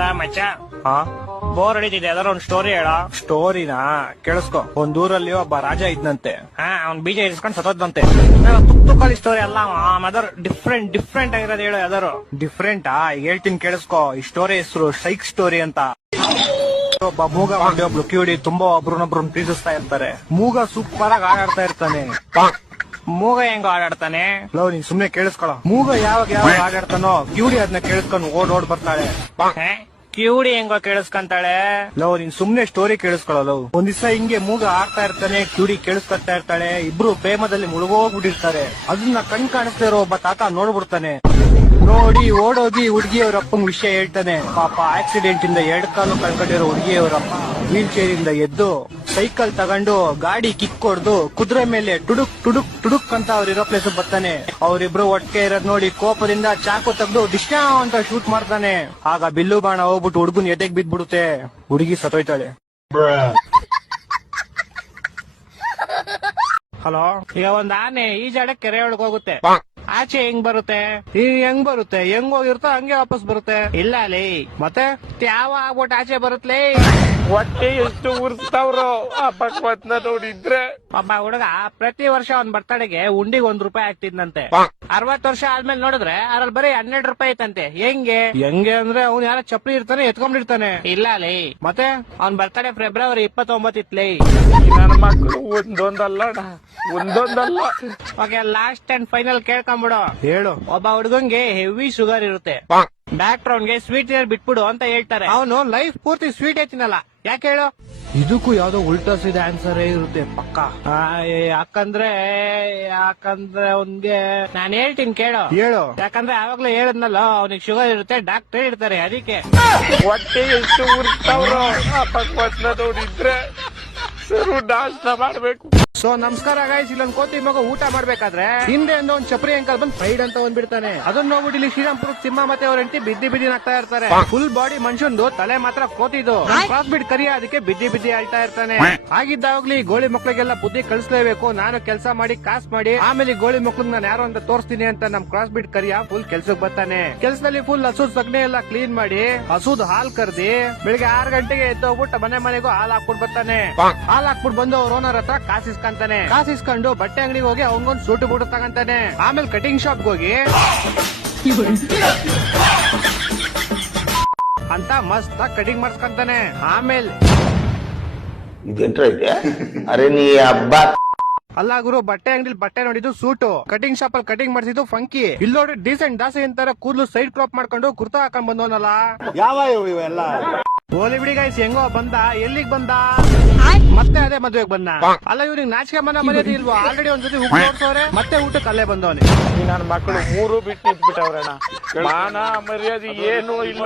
ಲಾ ಮಚ್ಚ? ಬೋರ್ ಹೊಡಿತಿದೆ ಯಾವ್ದಾರ ಒಂದ್ ಸ್ಟೋರಿ ಹೇಳ. ಸ್ಟೋರಿನಾ ಕೇಳಿಸ್ಕೊ. ಒಂದ್ ಊರಲ್ಲಿ ಒಬ್ಬ ರಾಜ ಇದ್ನಂತೆ. ಹಾ ಅವ್ನ್ ಬೀಜ ಇರಿಸ್ಕೊಂಡ್ ಸತ್ತೋದ್ನಂತೆ. ತುಕ್ ತುಕ್ಕಳಿ ಸ್ಟೋರಿ ಅಲ್ಲ ಅದರ್ ಡಿಫ್ರೆಂಟ್ ಡಿಫ್ರೆಂಟ್ ಆಗಿರೋದು ಹೇಳು ಯಾವ್ದಾರು ಡಿಫ್ರೆಂಟಾ ಈಗ ಹೇಳ್ತೀನಿ ಕೇಳಿಸ್ಕೊ. ಈ ಸ್ಟೋರಿ ಹೆಸರು ಸೈಕ್ ಸ್ಟೋರಿ ಅಂತ. ಒಬ್ಬ ಮೂಗ ಒಬ್ಳು ಕಿವಿಡಿ ತುಂಬಾ ಒಬ್ರನ್ನೊಬ್ರನ್ನ ಪ್ರೀತಿಸ್ತಾ ಇರ್ತಾರೆ. ಮೂಗ ಸೂಪರ್ ಆಗಿ ಆಡಾಡ್ತಾ ಇರ್ತಾನೆ. ಮೂಗ ಹೆಂಗ ಆಡಾಡ್ತಾನೆ ಲವ್ ನೀನ್ ಸುಮ್ನೆ ಕೇಳಿಸ್ಕೊಳ. ಮೂಗ ಯಾವಾಗ ಯಾವಾಗ ಆಡಾಡ್ತಾನೋ ಕ್ಯೂಡಿ ಅದನ್ನ ಕೇಳಿಸ್ಕೊಂಡು ಓಡ್ ಓಡ್ ಬರ್ತಾಳೆ. ಕ್ಯೂಡಿ ಕಿವುಡಿ ಹೆಂಗೋ ಕೇಳಿಸ್ಕೊಂತಾಳೆ. ಲವ್ ನೀನ್ ಸುಮ್ನೆ ಸ್ಟೋರಿ ಕೇಳಿಸ್ಕೊಳ್ಳೋ ಲವ್. ಒಂದ್ ದಿವಸ ಹಿಂಗೆ ಮೂಗ ಆಡ್ತಾ ಇರ್ತಾನೆ ಕಿವುಡಿ ಕೇಳಿಸ್ಕೊತಾ ಇರ್ತಾಳೆ. ಇಬ್ರು ಪ್ರೇಮದಲ್ಲಿ ಮುಳುಗೋಗ್ಬಿಟ್ಟಿರ್ತಾರೆ. ಅದನ್ನ ಕಣ್ ಕಾಣಿಸ್ತಾ ಇರೋ ಒಬ್ಬ ತಾತ ನೋಡ್ಬಿಡ್ತಾನೆ. ನೋಡಿ ಓಡೋಗಿ ಹುಡುಗಿ ವಿಷಯ ಹೇಳ್ತಾನೆ. ಪಾಪ ಆಕ್ಸಿಡೆಂಟ್ ಇಂದ ಎರಡ್ ಕಾಲು ಕಳ್ಕೊಂಡಿರೋ ಹುಡುಗಿಯವರಪ್ಪ ವೀಲ್ ಚೇರ್ ಇಂದ ಎದ್ದು ಸೈಕಲ್ ತಗೊಂಡು ಗಾಡಿ ಕಿಕ್ ಹೊಡ್ದು ಕುದುರೆ ಮೇಲೆ ಟುಡುಕ್ ಟುಡುಕ್ ಟುಡುಕ್ ಅಂತ ಅವ್ರಿರೋ ಪ್ಲೇಸ್ ಬರ್ತಾನೆ. ಅವರಿಬ್ರು ಒಟ್ಟಿಗೆ ಇರೋದ್ ನೋಡಿ ಕೋಪದಿಂದ ಚಾಕು ತೆಗ್ದು ಡಿಶ್ನಾ ಅಂತ ಶೂಟ್ ಮಾಡ್ತಾನೆ. ಆಗ ಬಿಲ್ಲು ಬಾಣ ಹೋಗ್ಬಿಟ್ಟು ಹುಡುಗನ್ ಎದೆಗ್ ಬಿದ್ಬಿಡುತ್ತೆ ಹುಡುಗಿ ಸತ್ತೋಯ್ತಾಳೆ. ಹಲೋ? ಈಗ ಒಂದ್ ಆನೆ ಈ ಜಾಡ ಕೆರೆ ಒಳಗ್ ಹೋಗುತ್ತೆ. ಆಚೆ ಹೆಂಗ್ ಬರುತ್ತೆ? ಈ ಹೆಂಗ್ ಬರುತ್ತೆ? ಹೆಂಗ್ ಹೋಗಿರ್ತೋ ಹಂಗೆ ವಾಪಸ್ ಬರುತ್ತೆ. ಇಲ್ಲ ಲೇ. ಮತ್ತೆ ಯಾವ ಆಗ್ಬಿಟ್ಟು ಆಚೆ ಬರುತ್ತಲೇ ಹೊಟ್ಟೆ ಎಷ್ಟು ಉರ್ಸ್ತಾವ್ರು ಆ ಭಗವತ್ನ ನೋಡಿದ್ರೆ. ಪಾಪ ಹುಡುಗ ಪ್ರತಿ ವರ್ಷ ಅವ್ನ್ ಬರ್ತಡೆಗೆ ಉಂಡಿಗೆ ಒಂದ್ ರೂಪಾಯಿ ಆಗ್ತಿದ್ನಂತೆ ಅರವತ್ ವರ್ಷ ಆದ್ಮೇಲೆ ನೋಡಿದ್ರೆ ಅದ್ರಲ್ಲಿ ಬರೀ ಹನ್ನೆರಡು ರೂಪಾಯಿ ಐತಂತೆ. ಹೆಂಗೆ? ಹೆಂಗೆ ಅಂದ್ರೆ ಅವ್ನ್ ಯಾರ ಚಪ್ಪಲಿ ಇರ್ತಾನೆ ಎತ್ಕೊಂಡಿರ್ತಾನೆ ಇಲ್ಲ ಲೇ. ಮತ್ತೆ? ಅವ್ನ್ ಬರ್ತಡೆ ಫೆಬ್ರವರಿ ಇಪ್ಪತ್ತೊಂಬತ್ತು ಇತ್ಲೇ ನನ್ನ ಮಕ್ಕಳು ಒಂದೊಂದಲ್ಲ ಅಣ್ಣ, ಒಂದೊಂದಲ್ಲ. ಓಕೆ ಲಾಸ್ಟ್ ಅಂಡ್ ಫೈನಲ್ ಕೇಳ್ಕೊಂಬಿಡು. ಹೇಳು. ಒಬ್ಬ ಹುಡುಗಂಗೆ ಹೆವಿ ಶುಗರ್ ಇರುತ್ತೆ. ಡಾಕ್ಟರ್ ಅವ್ನ್ಗೆ ಸ್ವೀಟ್ ಬಿಟ್ಬಿಡು ಅಂತ ಹೇಳ್ತಾರೆ. ಅವನು ಲೈಫ್ ಪೂರ್ತಿ ಸ್ವೀಟ್ ತಿನ್ನಲ್ಲ. ಯಾಕೆ ಹೇಳು? ಇದಕ್ಕೂ ಯಾವ್ದೋ ಉಲ್ಟಾ ಸೀದ ಆನ್ಸರ್ ಇರುತ್ತೆ ಪಕ್ಕ. ಆ, ಯಾಕಂದ್ರೆ ಯಾಕಂದ್ರೆ ಅವನ್ಗೆ ನಾನು ಹೇಳ್ತೀನಿ ಕೇಳು. ಹೇಳು. ಯಾಕಂದ್ರೆ ಯಾವಾಗ್ಲೂ ಹೇಳದ್ನಲ್ಲ ಅವ್ನಿಗೆ ಶುಗರ್ ಇರುತ್ತೆ ಡಾಕ್ಟರ್ ಇರ್ತಾರೆ ಅದಕ್ಕೆ. ಹೊಟ್ಟೆ ಎಷ್ಟು ನೋಡಿದ್ರೆ ಸರು ನಾಶ ಮಾಡ್ಬೇಕು. ಸೊ ನಮಸ್ಕಾರ ಗಾಯ್ಸ್ ಇಲ್ಲೊಂದು ಕೋತಿ ಮಗ ಊಟ ಮಾಡ್ಬೇಕಾದ್ರೆ ಹಿಂದೆ ಒಂದು ಒಂದ್ ಚಪ್ರಿ ಅಂಕಲ್ ಬಂದ್ ಸೈಡ್ ಅಂತ ಒಂದ್ ಬಿಡ್ತಾನೆ ಅದನ್ನ ನೋಡ್ಬಿಟ್ಟು ಇಲ್ಲಿ ಶ್ರೀರಾಮ್ಪುರ ಸಿಂಹ ಮತ್ತೆ ಅವ್ರ ಹೆಂಡತಿ ಬಿದ್ದಿ ಬಿದ್ದಿ ಆಗ್ತಾ ಇರ್ತಾರೆ. ಫುಲ್ ಬಾಡಿ ಮನುಷ್ಯಂದು ತಲೆ ಮಾತ್ರ ಕೋತಿದು. ಕ್ರಾಸ್ ಬಿಟ್ ಕರಿಯ ಅದಕ್ಕೆ ಬಿದ್ದಿ ಬಿದ್ದಿ ಆಳ್ತಾ ಇರ್ತಾನೆ. ಆಗಿದ್ದಾಗ್ಲಿ ಈ ಗೋಳಿ ಮಕ್ಳಿಗೆಲ್ಲ ಬುದ್ಧಿ ಕಳಿಸ್ಲೇಬೇಕು ನಾನು ಕೆಲಸ ಮಾಡಿ ಕಾಸ್ ಮಾಡಿ ಆಮೇಲೆ ಗೋಳಿ ಮಕ್ಳು ನಾನು ಯಾರು ಅಂತ ತೋರಿಸ್ತೀನಿ ಅಂತ ನಮ್ ಕ್ರಾಸ್ ಬಿಟ್ ಕರಿಯ ಫುಲ್ ಕೆಲ್ಸಕ್ ಬರ್ತಾನೆ. ಕೆಲ್ಸದಲ್ಲಿ ಫುಲ್ ಹಸು ಸಗಣಿ ಎಲ್ಲ ಕ್ಲೀನ್ ಮಾಡಿ ಹಸುದ್ ಹಾಲ್ ಕರ್ದಿ ಬೆಳಿಗ್ಗೆ ಆರ್ ಗಂಟೆಗೆ ಎದ್ದು ಹೋಗ್ಬಿಟ್ಟು ಮನೆ ಮನೆಗೂ ಹಾಲ್ ಹಾಕ್ಬಿಟ್ಟು ಬರ್ತಾನೆ. ಹಾಲ್ ಹಾಕ್ಬಿಟ್ಟು ಬಂದು ಅವ್ರ ಓನರ್ ಹತ್ರ ಕಾಸ್ ಇಸ್ಕೊಂತಾನೆ ಕಾಸ್ ಇಸ್ಕೊಂಡು ಬಟ್ಟೆ ಅಂಗಡಿಗೆ ಹೋಗಿ ಅವಂಗೊಂದು ಸೂಟ್ ಬೂಟ್ ತಗಂತಾನೆ. ಆಮೇಲೆ ಕಟಿಂಗ್ ಶಾಪ್ ಹೋಗಿ. ಅಂತ ಮಸ್ತ್ ಕಟಿಂಗ್ ಮಾಡಿಸ್ಕೊಂತಾನೆ. ಆಮೇಲೆ ಇದೆ? ಅರೆ ನೀ ಹಬ್ಬ. ಅಲ್ಲ ಗುರು ಬಟ್ಟೆ ಅಂಗಡಿಲಿ ಬಟ್ಟೆ ನೋಡಿದ್ದು ಸೂಟು. ಕಟಿಂಗ್ ಶಾಪ್ ಅಲ್ಲಿ ಕಟಿಂಗ್ ಮಾಡಿಸಿದ್ದು ಫಂಕಿ. ಇಲ್ಲಿ ನೋಡಿ ಡೀಸೆಂಟ್ ದಾಸೆ ಅಂತಾರೆ ಕೂದಲು ಸೈಡ್ ಕ್ರಾಪ್ ಮಾಡ್ಕೊಂಡು ಕುರ್ತಾ ಹಾಕೊಂಡ್ ಬಂದವನಲ್ಲ. ಯಾವ ಇವೆಲ್ಲ? ಹೋಲಿ ಬಿಡಿ ಗೈಸ್ ಹೆಂಗೋ ಬಂದ, ಎಲ್ಲಿಗ್ ಬಂದ? ಮತ್ತೆ ಅದೇ ಮದ್ವೆಗ್ ಬಂದ. ಅಲ್ಲ ಇವ್ರಿಗೆ ನಾಚಿಕೆ ಮನ ಮರ್ಯಾದೆ ಇಲ್ವಾ? ಆಲ್ರೆಡಿ ಒಂದ್ ಜೊತೆ ಹುಟ್ಟು ನೋಡ್ಸೋರೆ ಮತ್ತೆ ಊಟಕ್ಕೆ ಅಲ್ಲೇ ಬಂದವನೆ. ನನ್ನ ಮಕ್ಕಳು ಮೂರು ಬಿಟ್ಟು ಇದ್ಬಿಟ್ಟವ್ರಣ್ಣ ಮಾನ ಮರ್ಯಾದೆ ಏನು ಇಲ್ಲ